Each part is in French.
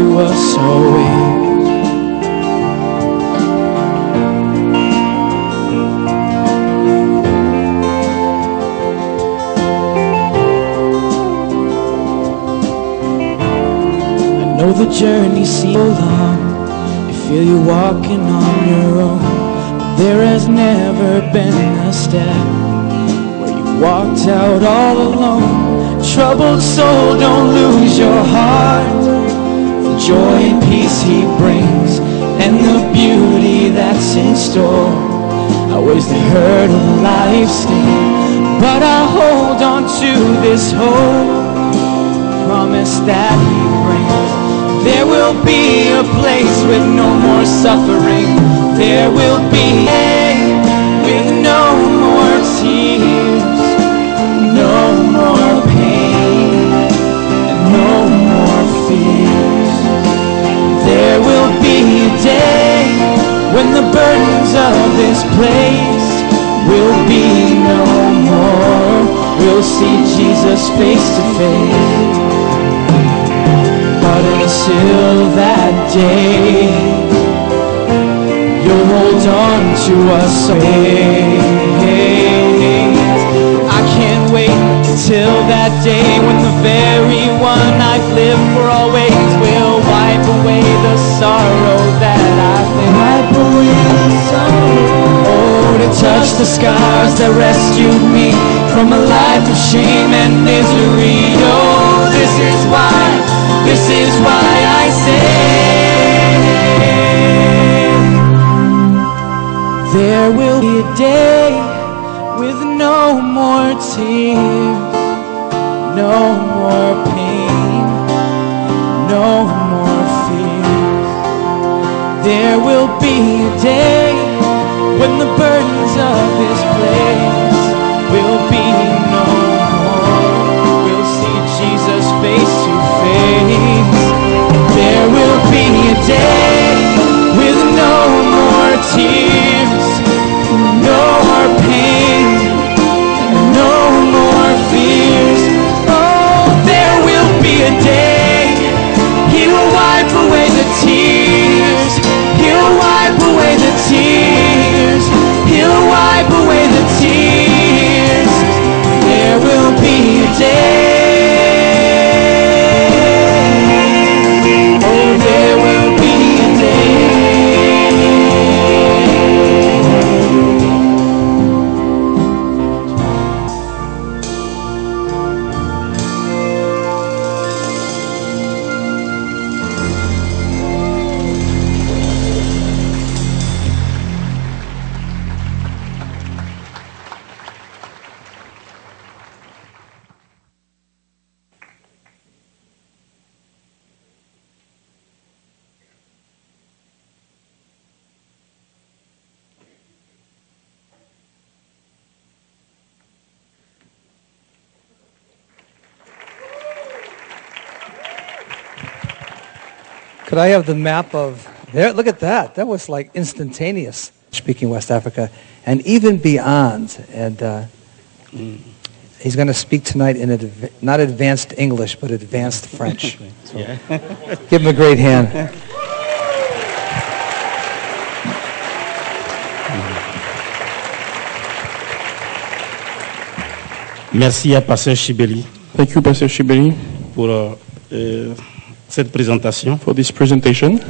to us always. I know the journey seems so long, you feel you're walking on your own, but there has never been a step where you've walked out all alone. Troubled soul, don't lose your heart, the joy and peace he brings and the beauty that's in store outweighs the hurt of life's sting. But I hold on to this hope, promise that he brings. There will be a place with no more suffering. There will be a day with no more tears, no more pain, and no more fears. There will be a day when the burdens of this place will be no more. We'll see Jesus face to face. But until that day, you'll hold on to us always. I can't wait until that day when the very one I've lived for always will wipe away the sorrow that I've lived. Wipe away the sorrow. Oh, to touch the scars that rescued me from a life of shame and misery. Oh, this is why I say there will be a day with no more tears, no more pain, no more fears. There will be a day when the burdens of this place will be no more. We'll see Jesus face to face. There will be a day with no more tears, no more pain, and no more fears. Oh, there will be a day he will wipe away the tears. He'll wipe away the tears. He'll wipe away the tears. There will be a day. Could I have the map of there? Look at that. That was like instantaneous, speaking West Africa, and even beyond. And he's going to speak tonight in not advanced English, but advanced French. So give him a great hand. Merci à Pasteur Chibeli. Thank you, Pastor Shibeli, pour cette présentation. for this presentation.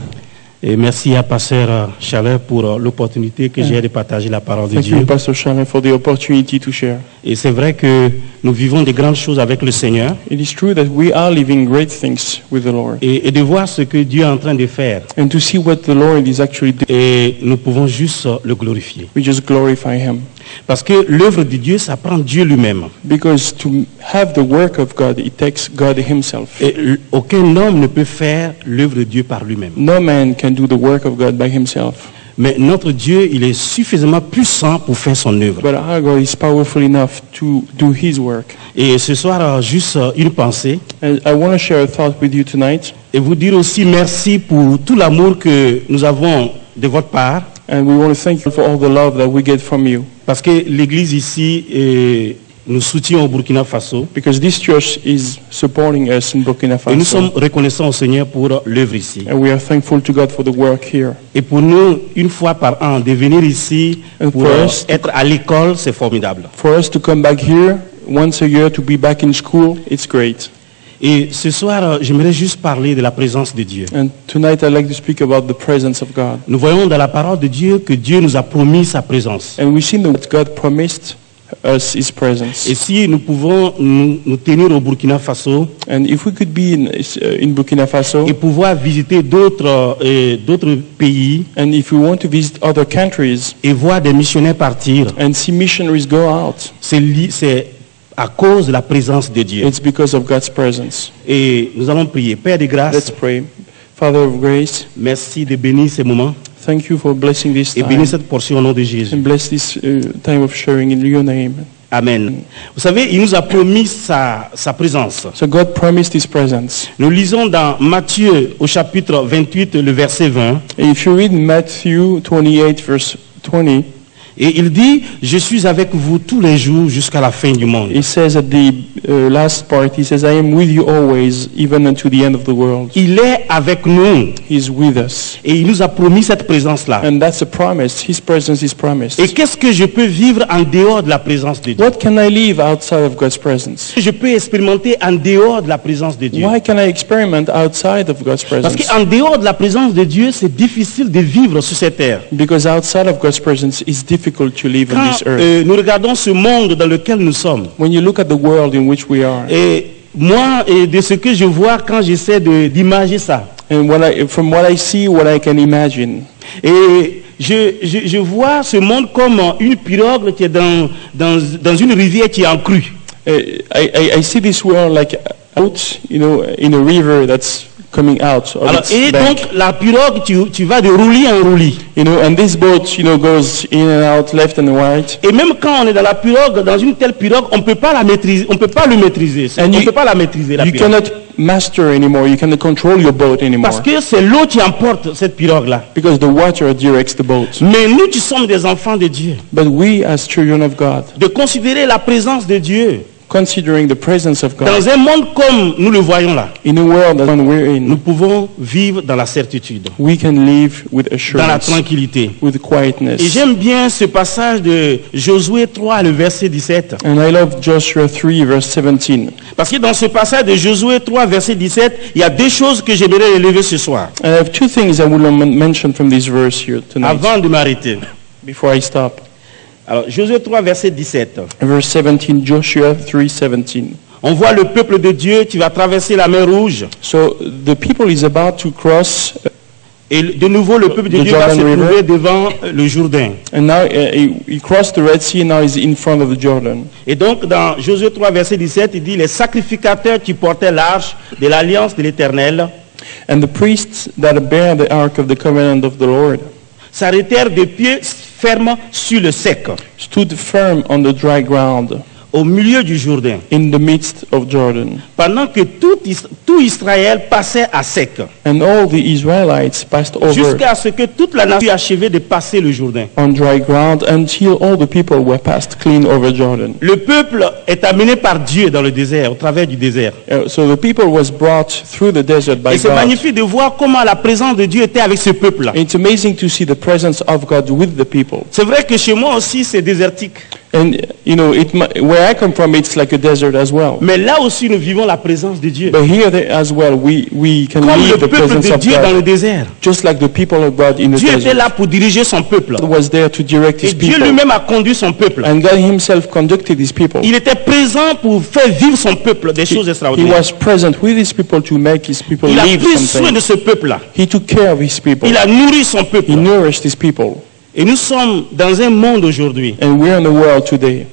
Et merci à Pasteur Chaleur pour l'opportunité que j'ai de partager la parole de Thank you, Dieu. Pastor Shannon, for the opportunity to share. Et c'est vrai que nous vivons de grandes choses avec le Seigneur. It is true that we are living great things with the Lord. Et de voir ce que Dieu est en train de faire. And to see what the Lord is actually doing, Et nous pouvons juste le glorifier. we just glorify Him. Parce que l'œuvre de Dieu, ça prend Dieu lui-même. Because to have the work of God, it takes God Himself. Et aucun homme ne peut faire l'œuvre de Dieu par lui-même. No man can do the work of God by himself. Mais notre Dieu, il est suffisamment puissant pour faire son œuvre. But our God is powerful enough to do His work. Et ce soir, juste une pensée. And I want to share a thought with you tonight. Et vous dire aussi merci pour tout l'amour que nous avons de votre part. And we want to thank you for all the love that we get from you. Parce que l'église ici nous soutenons au Burkina Faso because this church is supporting us in Burkina et nous sommes Faso. reconnaissants au Seigneur pour l'œuvre ici. And we are thankful to God for the work here. Et pour nous, une fois par an, de venir ici And pour for us- être à l'école, c'est formidable. For us to come back here once a year to be back in school, it's great. Et ce soir, j'aimerais juste parler de la présence de Dieu. And tonight I'd like to speak about the presence of God. Nous voyons dans la parole de Dieu que Dieu nous a promis sa présence. And we see that God promised us His presence. Et si nous pouvons nous tenir au Burkina Faso And if we could be in Burkina Faso, et pouvoir visiter d'autres pays and if we want to visit other countries et voir des missionnaires partir, and see missionaries go out, c'est à cause de la présence de Dieu. it's because of God's presence. Et nous allons prier. Père de Let's grâce, pray. Father of grace, merci de bénir ces moments thank you for blessing this et bénir time cette portion au nom de Jésus. and bless this time of sharing in your name. Amen. Vous savez, il nous a promis sa présence. So God promised His presence. Nous lisons dans Matthieu au chapitre 28, le verset 20. And if you read Matthew 28 verse 20, Et il dit, je suis avec vous tous les jours jusqu'à la fin du monde. it says at the last part, He says, I am with you always, even unto the end of the world. Il est avec nous He's with us. et il nous a promis cette présence-là. And that's a promise. His presence is promised. Et qu'est-ce que je peux vivre en dehors de la présence de Dieu? What can I live outside of God's presence? Je peux expérimenter en dehors de la présence de Dieu. Why can I experiment outside of God's Parce presence? qu'en dehors de la présence de Dieu, c'est difficile de vivre sur cette terre. Because outside of God's presence, it's difficult to live on Quand this earth. nous regardons ce monde dans lequel nous sommes, When you look at the world in which we are, et moi, et de ce que je vois quand j'essaie d'imager ça, and from what I see, what I can imagine, et je vois ce monde comme une pirogue qui est dans une rivière qui est en crue. I see this world like out, in a river that's coming out of Alors, its et bank. donc la pirogue, tu vas de roulis en roulis. And this boat, goes in and out, left and right. Et même quand on est dans la pirogue, dans une telle pirogue, on peut pas la maîtriser, on peut pas le maîtriser. On peut pas la maîtriser la You pirogue. cannot master anymore. You cannot control your boat anymore. Parce que c'est l'eau qui emporte cette pirogue-là. Because the water directs the boat. Mais nous qui sommes des enfants de Dieu, But we, as children of God, de considérer la présence de Dieu considering the presence of God dans un monde comme nous le voyons là, in a world that we're nous in, pouvons vivre dans la certitude, we can live with dans la assurance, tranquillité. with Et quietness. j'aime bien ce passage de Josué 3, le verset 17. And I love Joshua 3, verse 17. Parce que dans ce passage de Josué 3, verset 17, il y a deux choses que j'aimerais relever ce soir, I have two things I will mention from this verse here tonight, avant de m'arrêter. before I stop. Alors, Josué 3, verset 17. Verse 17, Joshua 3, 17. On voit le peuple de Dieu qui va traverser la mer Rouge. So the people is about to cross, Et de nouveau, le peuple de The Dieu va se Jordan River. trouver devant le Jourdain. and now he crossed the Red Sea, and now he's in front of the Jordan. Et donc, dans Josué 3, verset 17, il dit, les sacrificateurs qui portaient l'arche de l'alliance de l'Éternel And the priests that bear the ark of the covenant of the Lord s'arrêtèrent de pied ferme sur le sec, stood firm on the dry ground au milieu du Jourdain, in the midst of Jordan. pendant que tout Israël passait à sec, And all the Israelites passed over jusqu'à ce que toute la nation eût achevé de passer le Jourdain. on dry ground until all the people were passed clean over Jordan. Le peuple est amené par Dieu dans le désert, au travers du désert. So the people was brought through the desert by Et c'est God. magnifique de voir comment la présence de Dieu était avec ce peuple-là. It's amazing to see the presence of God with the people. C'est vrai que chez moi aussi c'est désertique. And where I come from, it's like a desert as well. Mais là aussi nous vivons la présence de Dieu. But here as well, we can Comme le live the peuple presence de of Dieu dans le God, désert. just like the people of God in the Dieu était desert. là pour diriger son peuple. God was there to direct Et His Dieu people, lui-même a conduit son peuple. and God Himself conducted His people. Il était présent pour faire vivre son peuple des choses He extraordinaires. was present with His people to make His people Il a live pris soin something. de ce peuple-là. He took care of His people. Il a nourri son He peuple. nourished His people. Et nous sommes dans un monde aujourd'hui And we're in a world today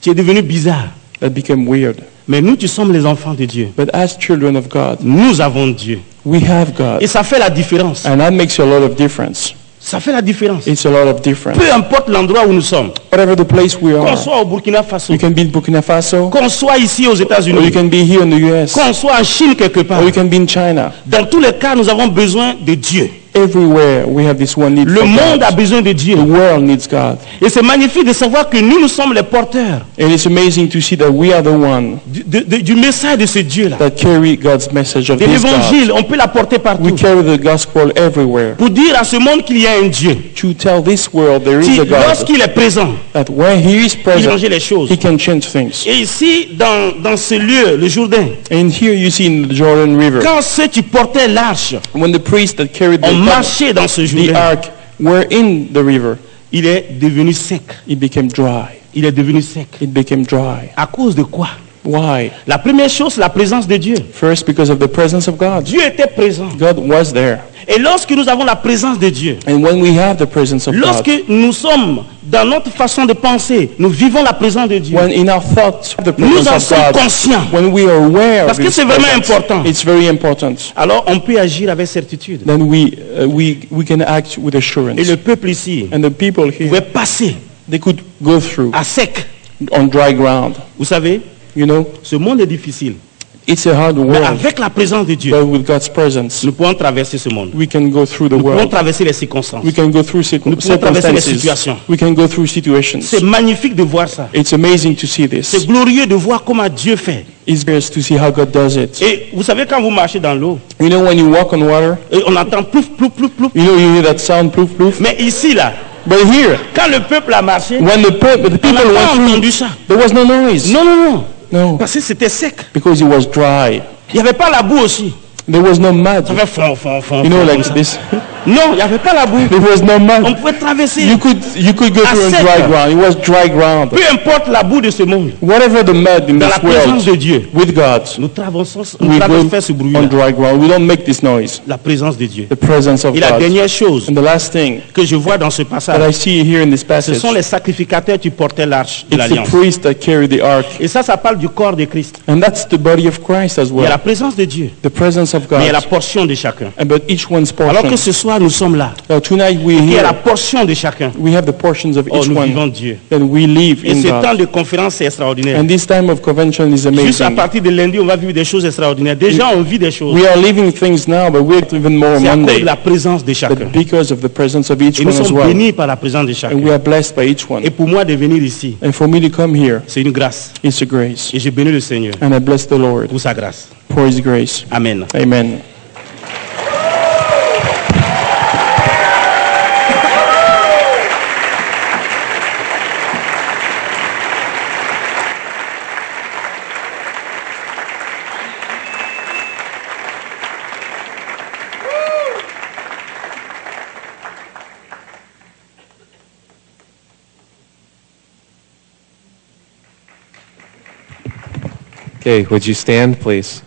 qui est devenu bizarre. that became weird. Mais nous qui sommes les enfants de Dieu, But as children of God, nous avons Dieu. we have God. Et ça fait la différence. And that makes a lot of difference. Ça fait la différence. It's a lot of difference. Peu importe l'endroit où nous sommes. Whatever the place we Qu'on are, soit au Burkina Faso, you can be in Burkina Faso, qu'on soit ici aux or you États-Unis, can be here in the US, qu'on soit en Chine quelque part. or you can be in China. Dans tous les cas, nous avons besoin de Dieu. Everywhere we have this one need Le for monde a God. besoin de Dieu. The world needs God. Et c'est magnifique de savoir que nous sommes les porteurs And it's amazing to see that we are the one du message de ce Dieu-là. that carry God's message of De this God. l'évangile, on peut l'apporter We partout. carry the gospel everywhere. Pour dire à ce monde qu'il y a un Dieu. To tell this world there is Qui, a God. lorsqu'il est présent, That when He is il change present, les choses. He can change things. Et ici, dans ce lieu, le Jourdain, And here you see in the Jordan River, quand ceux qui portaient l'arche when the priests that carried ont marché dans ce the Jourdain, ark were in the river, il est devenu sec. it became dry. Il est devenu sec. It became dry. À cause de quoi? Why? La première chose, la présence de Dieu. First, because of the presence of God. Dieu était présent. God was there. Et lorsque nous avons la présence de Dieu, And when we have the presence of God, lorsque nous sommes dans notre façon de penser, nous vivons la présence de Dieu. when in our thoughts, the Nous presence en of sommes God, conscients. when we are aware Parce of que His c'est vraiment presence, important. it's very important. Alors on peut agir avec certitude. Then we can act with Et assurance. le peuple ici And the people pouvait here, passer they could go through à sec. on dry ground. Vous savez, You know, ce monde est difficile. it's a hard Mais world, avec la présence de Dieu, but with God's presence, nous pouvons traverser ce monde. we can go through the Nous pouvons world. traverser les circonstances. We can go through Nous pouvons traverser les circumstances. situations. We can go through situations. C'est magnifique de voir ça. It's amazing to see this. C'est glorieux de voir comment Dieu fait. It's glorious to see how God does it. Et vous savez, quand vous marchez dans l'eau, You know, when you walk on water, et on entend plouf, plouf, plouf, plouf. you know, you hear that sound, ploof, ploof. Mais ici, là, But here, quand le peuple a marché, when the on people n'a went pas through, entendu ça. there was no noise. Non, non, non. No, Parce que c'était sec. because it was dry. Il n'y avait pas la boue aussi. There was no mud. Ça fait fond, fond, fond. You know, fond, like comme ça. this. Non, il n'y avait pas la boue. There was no On mud. pouvait traverser. You could go through on sec. dry ground. It was dry ground. Peu importe la boue de ce monde, Whatever the mud in dans la this présence de world, Dieu, with God, nous traversons we go ce bruit. on dry ground. We don't make this noise. La présence de Dieu. The presence of Et la God. dernière chose And the last thing que je vois dans ce that I passage, see here in this ce passage, sont les sacrificateurs qui portaient l'arche de it's the l'Alliance. priests that carry the ark. Et ça parle du corps de Christ. And that's the body of Christ as Il y a la well. présence de Dieu, The presence of mais il y a la God. portion de chacun. And but each one's Alors que portion. ce soir, nous sommes là. Now tonight we Il y a la here, portion de chacun. we have the portions of Oh, each nous vivons one. Dieu. Then we live Et in ce temps God. de conférence, c'est extraordinaire. And this time of convention is Juste à amazing. partir de lundi, on va vivre des choses extraordinaires. Déjà, on vit des choses. We are living things now, but we're even more C'est à cause Monday. de la présence de chacun. But because of the presence of each Et nous one as sommes well. bénis par la présence de And chacun. we are blessed by each one. Et pour moi, de venir ici, And for me to come here, c'est une grâce. it's a grace. Et je bénis le Seigneur And I bless the Lord pour sa grâce. for His grace. Amen. Amen. Okay, would you stand, please?